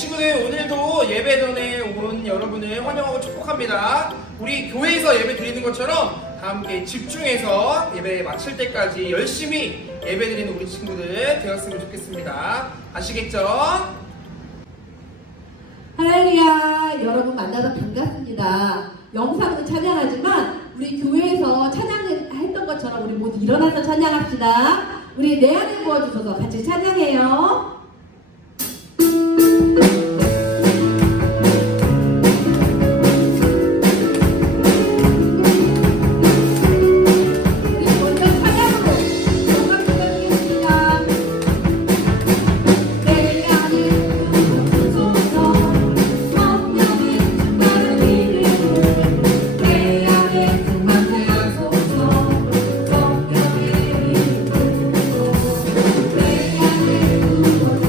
친구들, 오늘도 예배 전에 온 여러분을 환영하고 축복합니다. 우리 교회에서 예배 드리는 것처럼 다 함께 집중해서 예배 마칠 때까지 열심히 예배 드리는 우리 친구들 되었으면 좋겠습니다. 아시겠죠? 할렐루야, 여러분 만나서 반갑습니다. 영상으로 찬양하지만 우리 교회에서 찬양을 했던 것처럼 우리 모두 일어나서 찬양합시다. 우리 내 안에 부어주셔서 같이 찬양해요. 우리 먼저 찬양으로 영광 드리겠습니다. 내 안에 부어주셔서 성령의 나를 이루고 내 안에 충만하소서. 성령의 이루고 내 안에 부어주셔서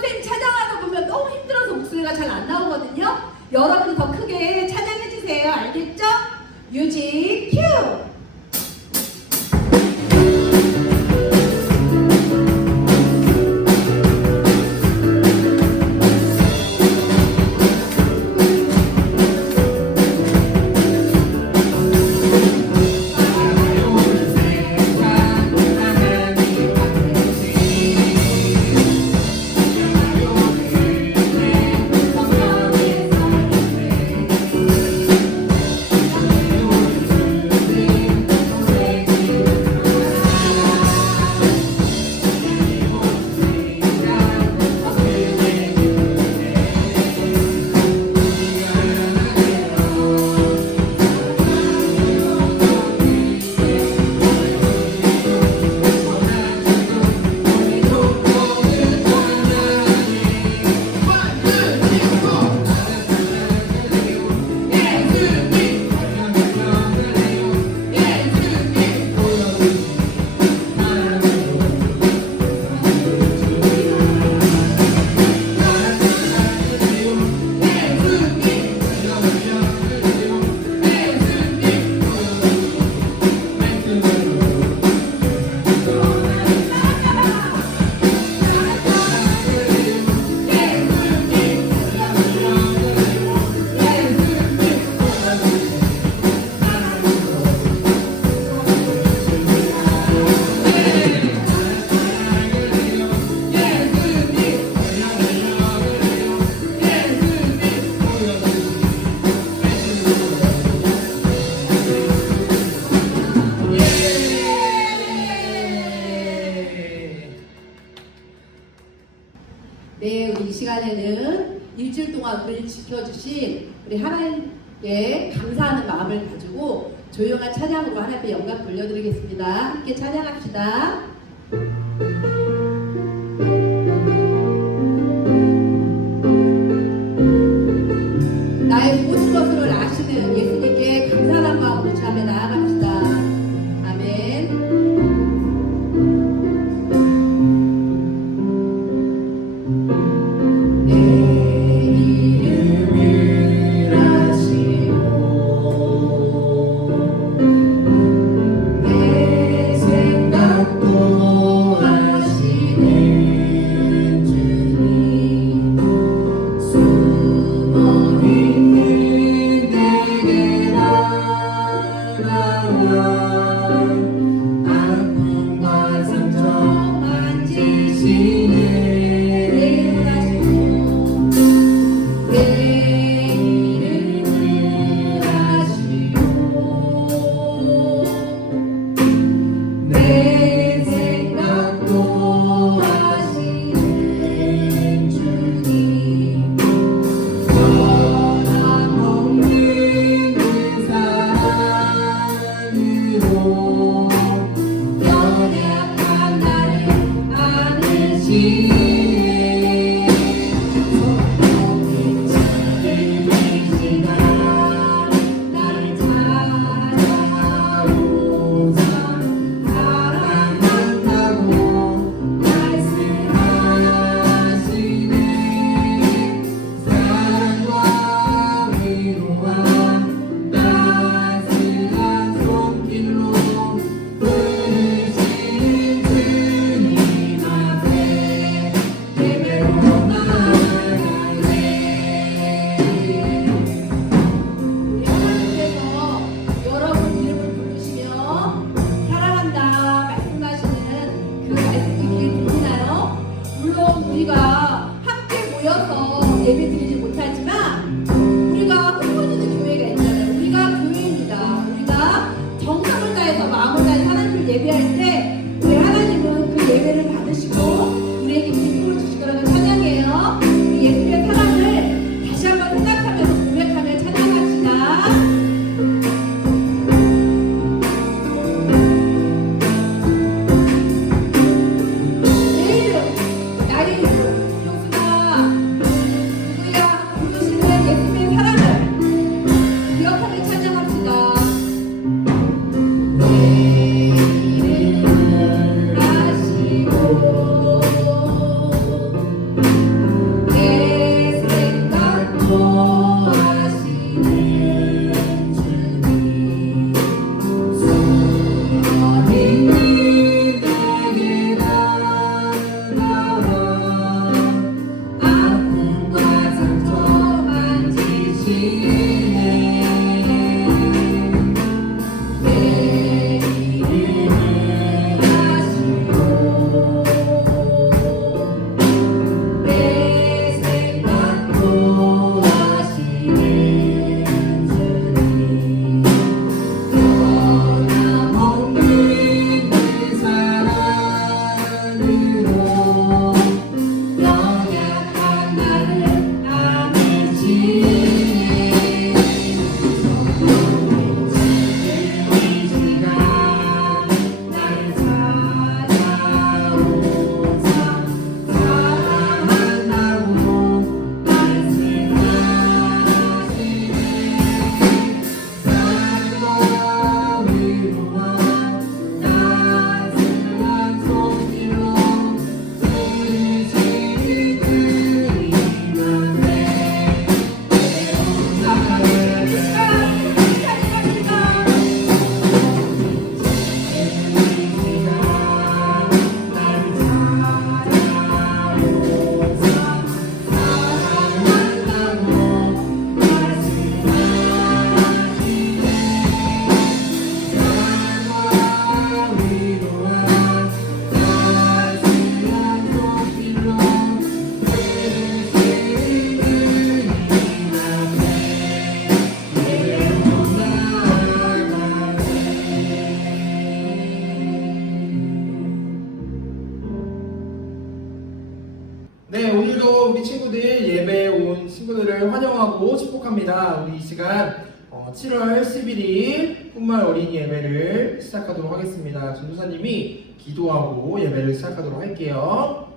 선생님 찬양하다 보면 너무 힘들어서 목소리가 잘 안 나오거든요. 여러분이 더 크게 찬양해 주세요. 알겠죠? 뮤직 큐! 네, 우리 이 시간에는 일주일 동안 우리를 지켜주신 우리 하나님께 감사하는 마음을 가지고 조용한 찬양으로 하나님께 영광 돌려드리겠습니다. 함께 찬양합시다. 나의 모든 것을 아시는 예수님께 감사한 마음으로 주 앞에 나아갑시다. 아멘. 오늘도 우리 친구들 예배에 온 친구들을 환영하고 축복합니다. 우리 이 시간 7월 11일 꿈말 어린이 예배를 시작하도록 하겠습니다. 전도사님이 기도하고 예배를 시작하도록 할게요.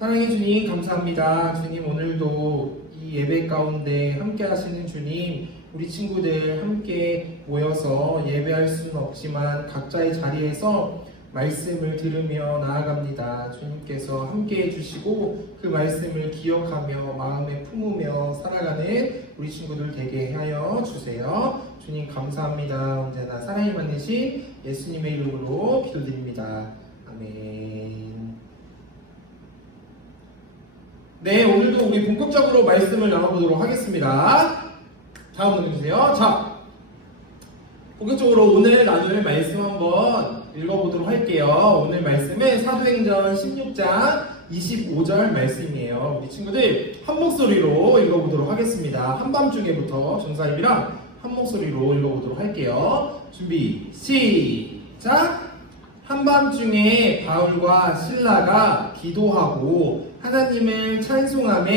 사랑해 주님 감사합니다. 주님 오늘도 이 예배 가운데 함께 하시는 주님, 우리 친구들 함께 모여서 예배할 수는 없지만 각자의 자리에서 말씀을 들으며 나아갑니다. 주님께서 함께 해주시고 그 말씀을 기억하며 마음에 품으며 살아가는 우리 친구들 되게 하여 주세요. 주님 감사합니다. 언제나 사랑이 많으신 예수님의 이름으로 기도드립니다. 아멘. 네, 오늘도 우리 본격적으로 말씀을 나눠보도록 하겠습니다. 다음 문제 주세요. 자, 본격적으로 오늘 나눌 말씀 한번 읽어보도록 할게요. 오늘 말씀은 사도행전 16장 25절 말씀이에요. 우리 친구들 한 목소리로 읽어보도록 하겠습니다. 한밤중에부터 전사님이랑 한 목소리로 읽어보도록 할게요. 준비 시작! 한밤중에 바울과 실라가 기도하고 하나님을 찬송하며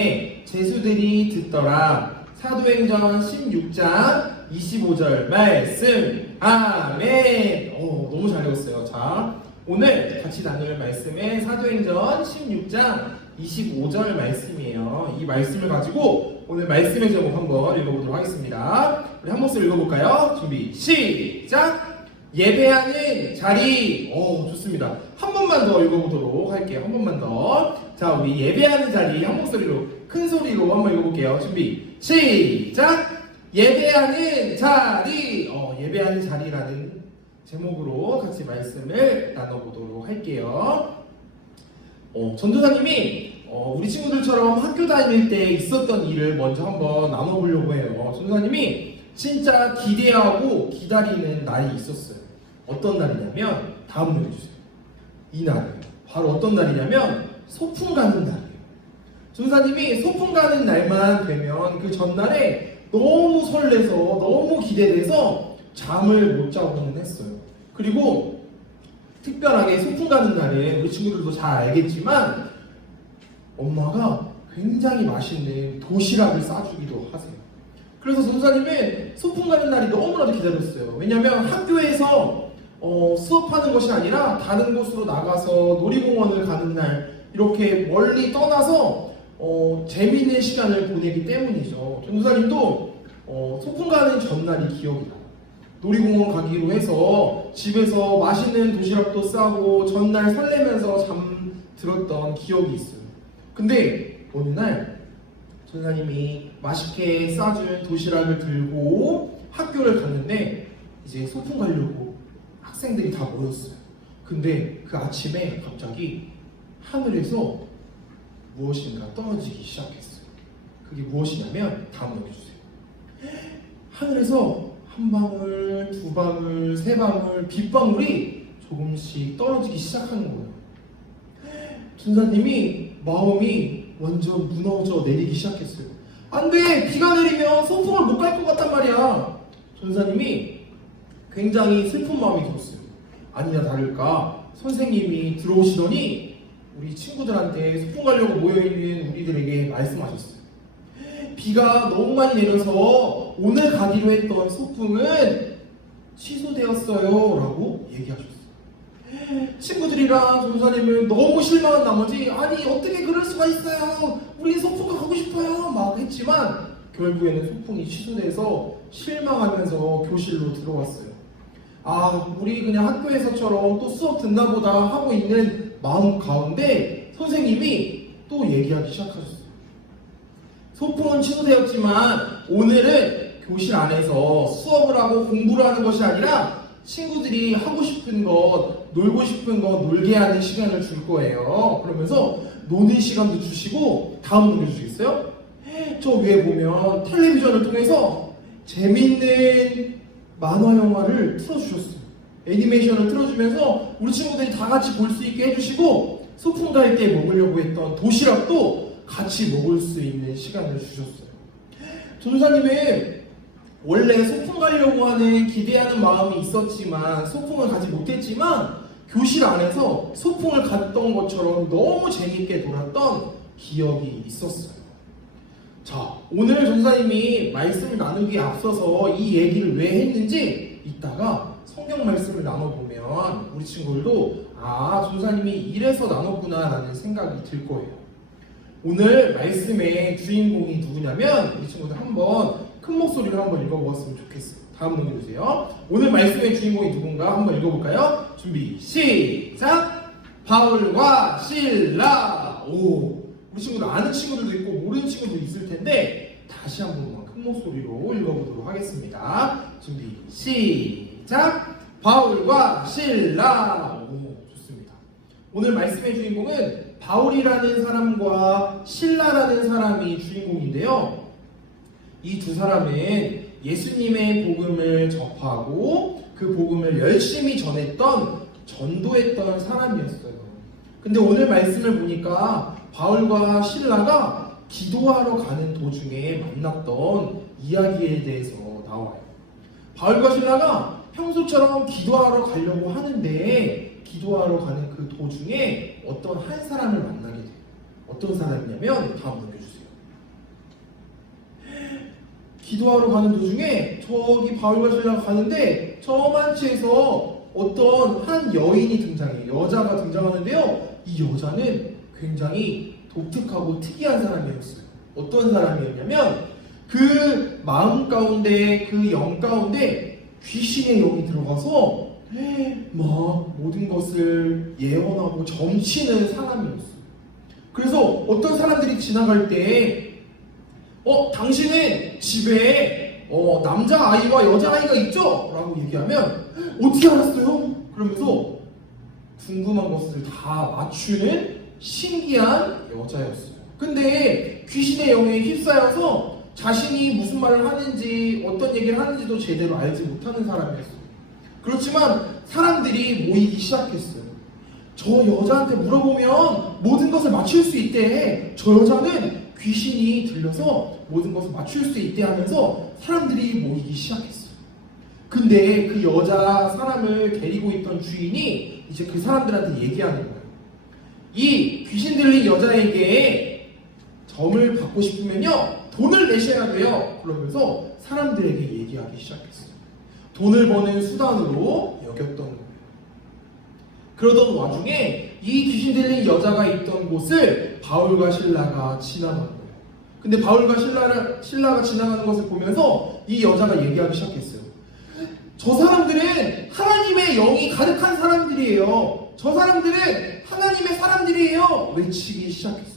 제수들이 듣더라. 사도행전 16장 25절 말씀. 아멘. 너무 잘 읽었어요. 자, 오늘 같이 나눌 말씀은 사도행전 16장 25절 말씀이에요. 이 말씀을 가지고 오늘 말씀의 제목 한번 읽어보도록 하겠습니다. 우리 한 목소리 읽어볼까요? 준비 시작! 예배하는 자리. 좋습니다. 한 번만 더 읽어보도록 할게요. 한 번만 더. 자, 우리 예배하는 자리 한 목소리로 큰 소리로 한번 읽어볼게요. 준비 시작! 예배하는 자리. 예배하는 자리라는 제목으로 같이 말씀을 나눠보도록 할게요. 전도사님이 우리 친구들처럼 학교 다닐 때 있었던 일을 먼저 한번 나눠보려고 해요. 전도사님이 진짜 기대하고 기다리는 날이 있었어요. 어떤 날이냐면 다음 날 해주세요. 이 날이에요. 바로 어떤 날이냐면 소풍 가는 날이에요. 전도사님이 소풍 가는 날만 되면 그 전날에 너무 설레서 너무 기대돼서 잠을 못 자고는 했어요. 그리고 특별하게 소풍 가는 날에 우리 친구들도 잘 알겠지만 엄마가 굉장히 맛있는 도시락을 싸주기도 하세요. 그래서 전도사님은 소풍 가는 날이 너무나도 기다렸어요. 왜냐하면 학교에서 수업하는 것이 아니라 다른 곳으로 나가서 놀이공원을 가는 날, 이렇게 멀리 떠나서 재미있는 시간을 보내기 때문이죠. 전도사님도 소풍 가는 전날이 기억이 나요. 놀이공원 가기로 해서 집에서 맛있는 도시락도 싸고 전날 설레면서 잠들었던 기억이 있어요. 근데 어느 날 전도사님이 맛있게 싸준 도시락을 들고 학교를 갔는데 이제 소풍 가려고 학생들이 다 모였어요. 근데 그 아침에 갑자기 하늘에서 무엇인가 떨어지기 시작했어요. 그게 무엇이냐면 다음 읽어주세요. 하늘에서 한 방울, 두 방울, 세 방울 빗방울이 조금씩 떨어지기 시작하는 거예요. 전사님이 마음이 완전 무너져 내리기 시작했어요. 안 돼! 비가 내리면 소풍을 못 갈 것 같단 말이야. 전사님이 굉장히 슬픈 마음이 들었어요. 아니나 다를까 선생님이 들어오시더니 우리 친구들한테 소풍 가려고 모여있는 우리들에게 말씀하셨어요. 비가 너무 많이 내려서 오늘 가기로 했던 소풍은 취소되었어요 라고 얘기하셨어요. 친구들이랑 전도사님은 너무 실망한 나머지 아니 어떻게 그럴 수가 있어요, 우리 소풍 가고 싶어요 막 했지만 결국에는 소풍이 취소돼서 실망하면서 교실로 들어왔어요. 우리 그냥 학교에서처럼 또 수업 듣나 보다 하고 있는 마음 가운데 선생님이 또 얘기하기 시작하셨어요. 소풍은 취소되었지만 오늘은 교실 안에서 수업을 하고 공부를 하는 것이 아니라 친구들이 하고 싶은 것, 놀고 싶은 것 놀게 하는 시간을 줄 거예요. 그러면서 노는 시간도 주시고 다음 노래 주시겠어요? 저 위에 보면 텔레비전을 통해서 재밌는 만화 영화를 틀어주셨어요. 애니메이션을 틀어주면서 우리 친구들이 다 같이 볼 수 있게 해주시고 소풍 갈 때 먹으려고 했던 도시락도 같이 먹을 수 있는 시간을 주셨어요. 전도사님은 원래 소풍 가려고 하는 기대하는 마음이 있었지만 소풍을 가지 못했지만 교실 안에서 소풍을 갔던 것처럼 너무 재밌게 놀았던 기억이 있었어요. 자, 오늘 전사님이 말씀을 나누기에 앞서서 이 얘기를 왜 했는지 이따가 성경 말씀을 나눠보면 우리 친구들도 전사님이 이래서 나눴구나 라는 생각이 들 거예요. 오늘 말씀의 주인공이 누구냐면 우리 친구들 한번 큰 목소리로 한번 읽어보았으면 좋겠어요. 다음 넘겨주세요. 오늘 말씀의 주인공이 누군가 한번 읽어볼까요? 준비 시작! 바울과 실라. 우리 친구들 아는 친구들도 있고 모르는 친구들도 있을 텐데 다시 한번 큰 목소리로 읽어보도록 하겠습니다. 준비 시작! 바울과 실라. 좋습니다. 오늘 말씀의 주인공은 바울이라는 사람과 실라라는 사람이 주인공인데요. 이 두 사람은 예수님의 복음을 접하고 그 복음을 열심히 전도했던 사람이었어요. 근데 오늘 말씀을 보니까 바울과 실라가 기도하러 가는 도중에 만났던 이야기에 대해서 나와요. 바울과 실라가 평소처럼 기도하러 가려고 하는데 기도하러 가는 그 도중에 어떤 한 사람을 만나게 돼요. 어떤 사람이냐면 다음 넘겨주세요. 기도하러 가는 도중에 저기 바울과 실라가 가는데 저만치에서 어떤 한 여인이 등장해요. 여자가 등장하는데요. 이 여자는 굉장히 독특하고 특이한 사람이었어요. 어떤 사람이었냐면 그 마음 가운데 그 영 가운데 귀신의 영이 들어가서 막 모든 것을 예언하고 점치는 사람이었어요. 그래서 어떤 사람들이 지나갈 때 당신은 집에 남자아이와 여자아이가 있죠? 라고 얘기하면 어떻게 알았어요? 그러면서 궁금한 것을 다 맞추는 신기한 여자였어요. 근데 귀신의 영에 휩싸여서 자신이 무슨 말을 하는지 어떤 얘기를 하는지도 제대로 알지 못하는 사람이었어요. 그렇지만 사람들이 모이기 시작했어요. 저 여자한테 물어보면 모든 것을 맞출 수 있대. 저 여자는 귀신이 들려서 모든 것을 맞출 수 있대 하면서 사람들이 모이기 시작했어요. 근데 그 여자 사람을 데리고 있던 주인이 이제 그 사람들한테 얘기하는 거예요. 이 귀신 들린 여자에게 점을 받고 싶으면요 돈을 내셔야 돼요. 그러면서 사람들에게 얘기하기 시작했어요. 돈을 버는 수단으로 여겼던 거예요. 그러던 와중에 이 귀신 들린 여자가 있던 곳을 바울과 실라가 지나간 거예요. 근데 바울과 실라가 지나가는 것을 보면서 이 여자가 얘기하기 시작했어요. 저 사람들은 하나님의 영이 가득한 사람들이에요. 저 사람들은 하나님의 사람들이에요. 외치기 시작했어요.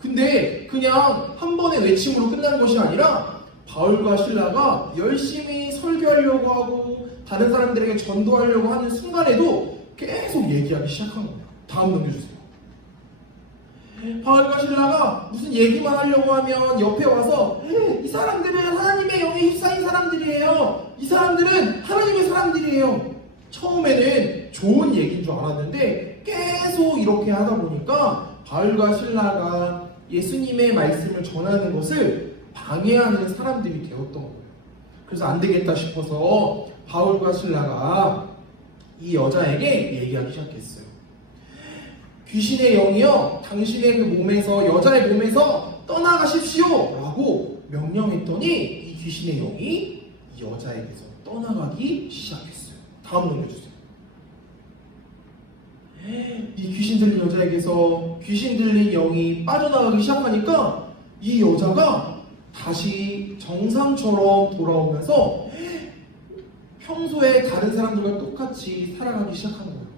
근데 그냥 한 번의 외침으로 끝난 것이 아니라 바울과 실라가 열심히 설교하려고 하고 다른 사람들에게 전도하려고 하는 순간에도 계속 얘기하기 시작한 거예요. 다음 넘겨주세요. 바울과 실라가 무슨 얘기만 하려고 하면 옆에 와서 이 사람들은 하나님의 영에 휩싸인 사람들이에요. 이 사람들은 하나님의 사람들이에요. 처음에는 좋은 얘기인 줄 알았는데 계속 이렇게 하다 보니까 바울과 실라가 예수님의 말씀을 전하는 것을 방해하는 사람들이 되었던 거예요. 그래서 안 되겠다 싶어서 바울과 실라가 이 여자에게 얘기하기 시작했어요. 귀신의 영이요 당신의 그 몸에서 여자의 몸에서 떠나가십시오 라고 명령했더니 이 귀신의 영이 이 여자에게서 떠나가기 시작했어요. 다음 넘겨주세요. 이 귀신 들린 여자에게서 귀신 들린 영이 빠져나가기 시작하니까 이 여자가 다시 정상처럼 돌아오면서 평소에 다른 사람들과 똑같이 살아가기 시작하는 거예요.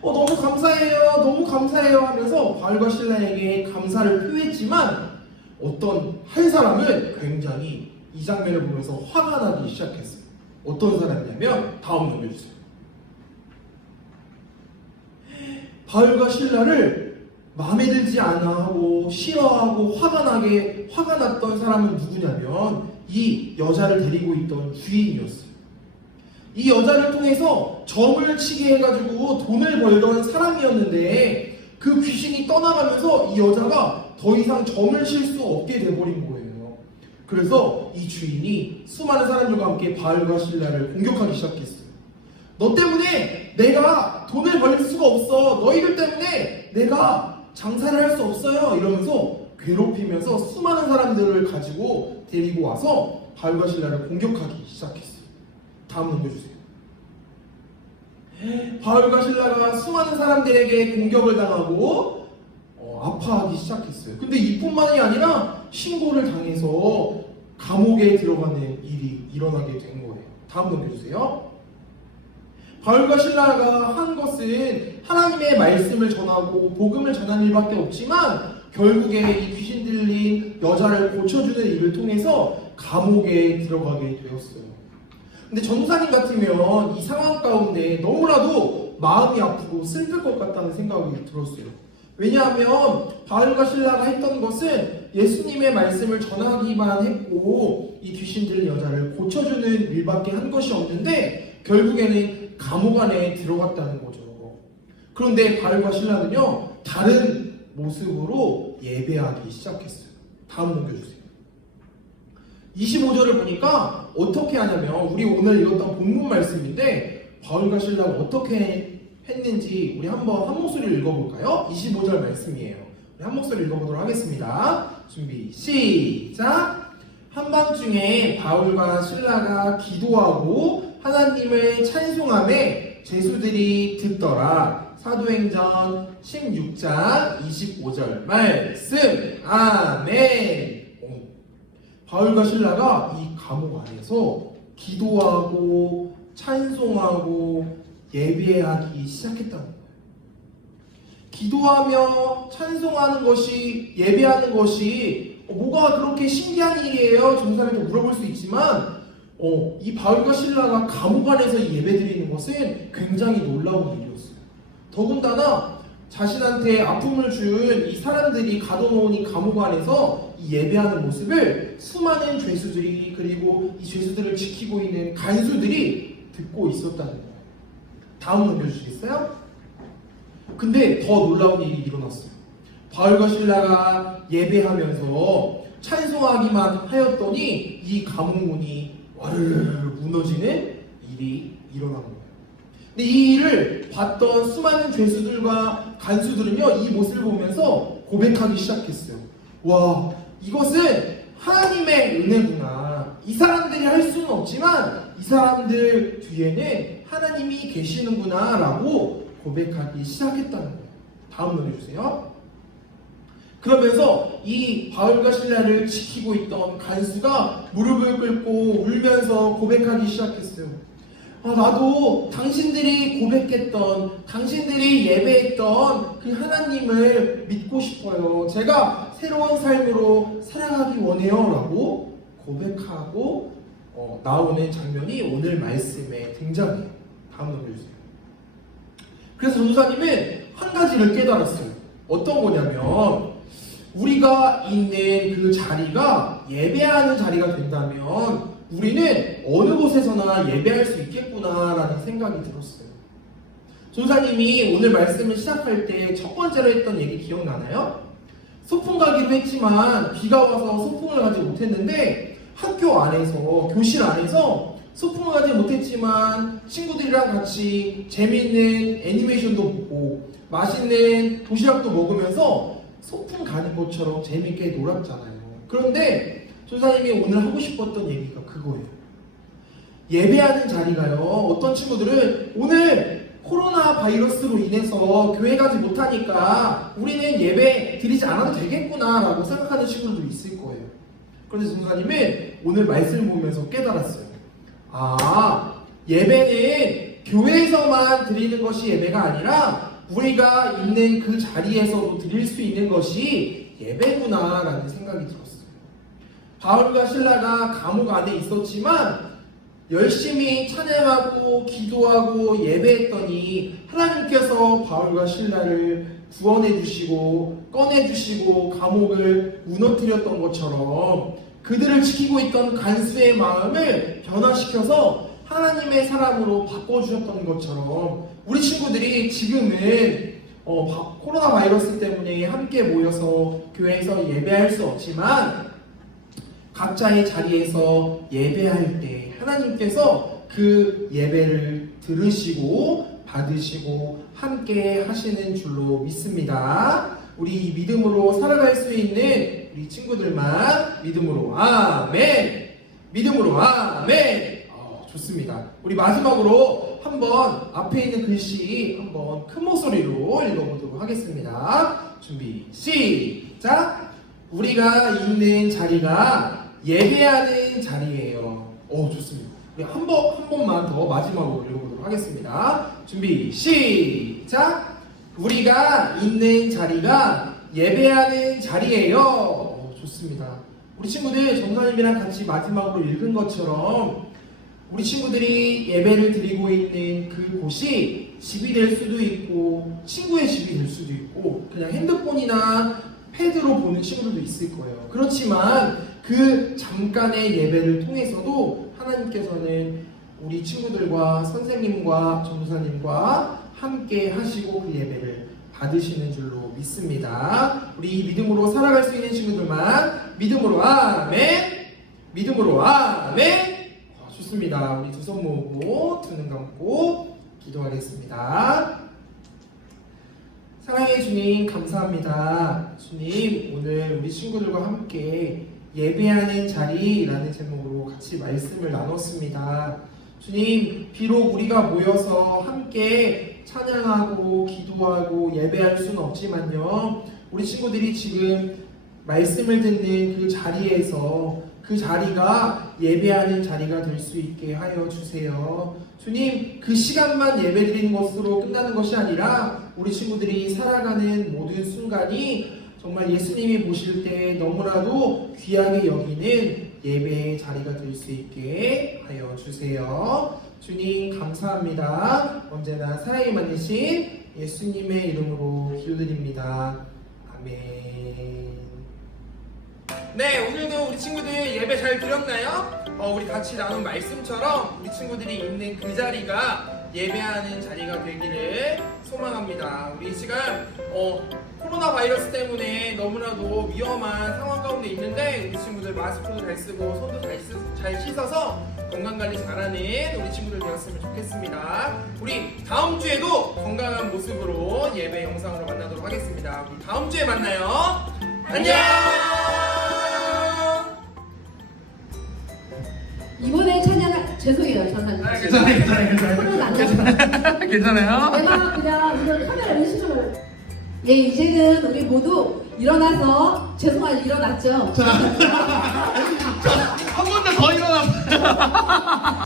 너무 감사해요, 너무 감사해요 하면서 바울과 실라에게 감사를 표했지만 어떤 한 사람은 굉장히 이 장면을 보면서 화가 나기 시작했어요. 어떤 사람이냐면 다음 넘겨주세요. 바울과 실라를 마음에 들지 않아 하고 싫어하고 화가 났던 사람은 누구냐면 이 여자를 데리고 있던 주인이었어요. 이 여자를 통해서 점을 치게 해가지고 돈을 벌던 사람이었는데 그 귀신이 떠나가면서 이 여자가 더 이상 점을 칠 수 없게 돼버린 거예요. 그래서 이 주인이 수많은 사람들과 함께 바울과 실라를 공격하기 시작했어요. 너 때문에 내가 돈을 벌 수가 없어. 너희들 때문에 내가 장사를 할 수 없어요 이러면서 괴롭히면서 수많은 사람들을 가지고 데리고 와서 바울과 실라를 공격하기 시작했어요. 다음 넘겨주세요. 바울과 실라가 수많은 사람들에게 공격을 당하고 아파하기 시작했어요. 근데 이뿐만이 아니라 신고를 당해서 감옥에 들어가는 일이 일어나게 된 거예요. 다음 넘겨주세요. 바울과 실라가 한 것은 하나님의 말씀을 전하고 복음을 전하는 일밖에 없지만 결국에 이 귀신 들린 여자를 고쳐주는 일을 통해서 감옥에 들어가게 되었어요. 근데 전도사님 같으면 이 상황 가운데 너무나도 마음이 아프고 슬플 것 같다는 생각이 들었어요. 왜냐하면 바울과 실라가 했던 것은 예수님의 말씀을 전하기만 했고 이 귀신 들린 여자를 고쳐주는 일밖에 한 것이 없는데 결국에는 감옥 안에 들어갔다는 거죠. 그런데 바울과 실라는요 다른 모습으로 예배하기 시작했어요. 다음 넘겨주세요. 25절을 보니까 어떻게 하냐면 우리 오늘 읽었던 본문 말씀인데 바울과 실라가 어떻게 했는지 우리 한번 한 목소리를 읽어볼까요? 25절 말씀이에요. 우리 한 목소리 읽어보도록 하겠습니다. 준비 시작. 한밤중에 바울과 실라가 기도하고 하나님을 찬송하며 제수들이 듣더라. 사도행전 16장 25절 말씀. 아멘. 바울과 실라가 이 감옥 안에서 기도하고 찬송하고 예배하기 시작했다는 거예요. 기도하며 찬송하는 것이 예배하는 것이 뭐가 그렇게 신기한 일이에요? 전사님도 물어볼 수 있지만 이 바울과 실라가 감옥 안에서 예배드리는 것은 굉장히 놀라운 일이었어요. 더군다나 자신한테 아픔을 준 이 사람들이 가둬놓은 이 감옥 안에서 이 예배하는 모습을 수많은 죄수들이 그리고 이 죄수들을 지키고 있는 간수들이 듣고 있었다는 거예요. 다음 넘겨주시겠어요? 근데 더 놀라운 일이 일어났어요. 바울과 실라가 예배하면서 찬송하기만 하였더니 이 감옥 문이 와르르 무너지는 일이 일어나는 거예요. 근데 이 일을 봤던 수많은 죄수들과 간수들은요 이 모습을 보면서 고백하기 시작했어요. 와, 이것은 하나님의 은혜구나. 이 사람들이 할 수는 없지만 이 사람들 뒤에는 하나님이 계시는구나 라고 고백하기 시작했다는 거예요. 다음 넘겨주세요. 그러면서 이 바울과 실라를 지키고 있던 간수가 무릎을 꿇고 울면서 고백하기 시작했어요. 나도 당신들이 고백했던, 당신들이 예배했던 그 하나님을 믿고 싶어요. 제가 새로운 삶으로 살아가기 원해요 라고 고백하고 나오는 장면이 오늘 말씀에 등장해요. 다음 넘겨주세요. 그래서 전도사님은 한 가지를 깨달았어요. 어떤 거냐면 우리가 있는 그 자리가 예배하는 자리가 된다면 우리는 어느 곳에서나 예배할 수 있겠구나라는 생각이 들었어요. 전도사님이 오늘 말씀을 시작할 때 첫 번째로 했던 얘기 기억나나요? 소풍 가기로 했지만 비가 와서 소풍을 가지 못했는데 학교 안에서, 교실 안에서 소풍을 가지 못했지만 친구들이랑 같이 재미있는 애니메이션도 보고 맛있는 도시락도 먹으면서 소풍 가는 것처럼 재미있게 놀았잖아요. 그런데 전도사님이 오늘 하고 싶었던 얘기가 그거예요. 예배하는 자리가요. 어떤 친구들은 오늘 코로나 바이러스로 인해서 교회 가지 못하니까 우리는 예배 드리지 않아도 되겠구나 라고 생각하는 친구들도 있을 거예요. 그런데 전도사님은 오늘 말씀을 보면서 깨달았어요. 예배는 교회에서만 드리는 것이 예배가 아니라 우리가 있는 그 자리에서도 드릴 수 있는 것이 예배구나 라는 생각이 들었어요. 바울과 실라가 감옥 안에 있었지만 열심히 찬양하고 기도하고 예배했더니 하나님께서 바울과 실라를 구원해 주시고 꺼내 주시고 감옥을 무너뜨렸던 것처럼 그들을 지키고 있던 간수의 마음을 변화시켜서 하나님의 사람으로 바꿔주셨던 것처럼 우리 친구들이 지금은 코로나 바이러스 때문에 함께 모여서 교회에서 예배할 수 없지만 각자의 자리에서 예배할 때 하나님께서 그 예배를 들으시고 받으시고 함께 하시는 줄로 믿습니다. 우리 믿음으로 살아갈 수 있는 우리 친구들만 믿음으로 아멘. 믿음으로 아멘. 좋습니다. 우리 마지막으로 한번 앞에 있는 글씨 한번 큰 목소리로 읽어보도록 하겠습니다. 준비 시작. 우리가 있는 자리가 예배하는 자리예요. 좋습니다. 우리 한 번만 더 마지막으로 읽어보도록 하겠습니다. 준비 시작. 우리가 있는 자리가 예배하는 자리예요. 좋습니다. 우리 친구들 정사님이랑 같이 마지막으로 읽은 것처럼 우리 친구들이 예배를 드리고 있는 그곳이 집이 될 수도 있고 친구의 집이 될 수도 있고 그냥 핸드폰이나 패드로 보는 친구들도 있을 거예요. 그렇지만 그 잠깐의 예배를 통해서도 하나님께서는 우리 친구들과 선생님과 전도사님과 함께 하시고 그 예배를 받으시는 줄로 믿습니다. 우리 믿음으로 살아갈 수 있는 친구들만 믿음으로 아멘. 믿음으로 아멘. 좋습니다. 우리 두 손 모으고 두 눈 감고 기도하겠습니다. 사랑의 주님 감사합니다. 주님 오늘 우리 친구들과 함께 예배하는 자리라는 제목으로 같이 말씀을 나눴습니다. 주님 비록 우리가 모여서 함께 찬양하고 기도하고 예배할 수는 없지만요 우리 친구들이 지금 말씀을 듣는 그 자리에서 그 자리가 예배하는 자리가 될 수 있게 하여 주세요. 주님, 그 시간만 예배드리는 것으로 끝나는 것이 아니라 우리 친구들이 살아가는 모든 순간이 정말 예수님이 보실 때 너무나도 귀하게 여기는 예배의 자리가 될 수 있게 하여 주세요. 주님, 감사합니다. 언제나 사랑이 많으신 예수님의 이름으로 기도드립니다. 아멘. 네, 오늘도 우리 친구들 예배 잘 드렸나요? 우리 같이 나눈 말씀처럼 우리 친구들이 있는 그 자리가 예배하는 자리가 되기를 소망합니다. 우리 이 시간 코로나 바이러스 때문에 너무나도 위험한 상황 가운데 있는데 우리 친구들 마스크도 잘 쓰고 손도 잘 씻어서 건강관리 잘하는 우리 친구들 되었으면 좋겠습니다. 우리 다음 주에도 건강한 모습으로 예배 영상으로 만나도록 하겠습니다. 우리 다음 주에 만나요. 안녕! 이번에 찬양 죄송해요 전사님. 괜찮아요. 괜찮아요. 내가 그냥 오늘 카메라 의식을 이제는 우리 모두 일어나서 죄송하지 일어났죠. 한 번 더 일어나.